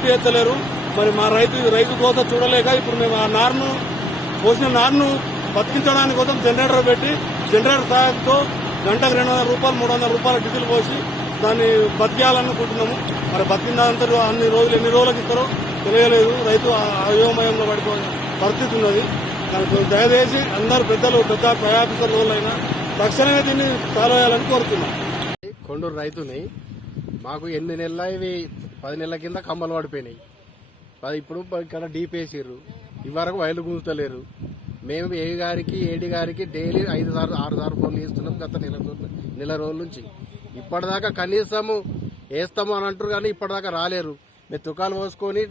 Lift చేస్తలేరు. మరి మా రైతు కోసం చూడలేక ఇప్పుడు మేము ఆ నారును పోసిన నారును బతికించడానికి కోసం జనరేటర్ పెట్టి జనరేటర్ సహాయంతో గంటకు 200 రూపాయలు 300 రూపాయల డీజిల్ పోసి దాన్ని బతికేయాలనుకుంటున్నాము. మరి బతికినంత ఎన్ని రోజులకు ఇస్తారో తెలియలేదు. రైతు అయోమయంలో పడిపోయే పరిస్థితి ఉన్నది. దయచేసి అందరు పెద్ద ఆఫీసర్లు అయినా తక్షణమే దీన్ని సాల్వ్ చేయాలని కోరుతున్నాం. కొండూరు రైతుని మాకు 8 నెలల ఇవి 10 నెలల కింద కమ్మలు పడిపోయినాయి. ఇప్పుడు ఇక్కడ డీప్ వేసిర్రు. ఇవరకు వైర్లు గుంజుతలేరు. మేము ఏడి గారికి డైలీ 5 సార్లు 6 సార్లు ఫోన్లు చేస్తున్నాం గత నెల రోజుల నుంచి. ఇప్పటిదాకా కనీసము వేస్తాము అని అంటారు కానీ ఇప్పటిదాకా రాలేరు. మేము తుకాలు పోసుకొని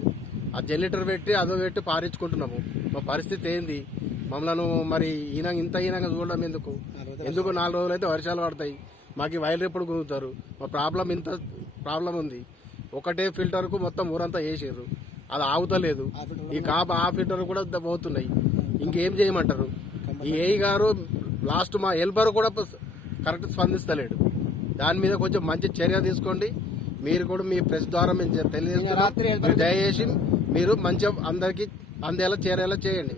ఆ జనరేటర్ పెట్టి అదో పెట్టి పారించుకుంటున్నాము. మా పరిస్థితి ఏంది? మమ్మల్ని మరి ఇంత హీనంగా చూడడం ఎందుకు 4 రోజులు అయితే వర్షాలు పడతాయి. మాకు ఈ వైర్లు ఎప్పుడు గుంజుతారు? మా ఇంత ప్రాబ్లం ఉంది. ఒకటే ఫిల్టర్కు మొత్తం ఊరంతా వేసారు. అది ఆగుతలేదు. ఈ ఆ ఫిల్టర్ కూడా పోతున్నాయి. ఇంకేం చేయమంటారు? ఈ ఏఈ గారు లాస్ట్ మా హెల్పర్ కూడా కరెక్ట్ స్పందిస్తలేడు. దాని మీద కొంచెం మంచి చర్య తీసుకోండి. మీరు కూడా మీ ప్రెస్ ద్వారా మేము తెలియజేస్తున్నారు. దయచేసి మీరు మంచిగా అందరికీ అందేలా చేరేలా చేయండి.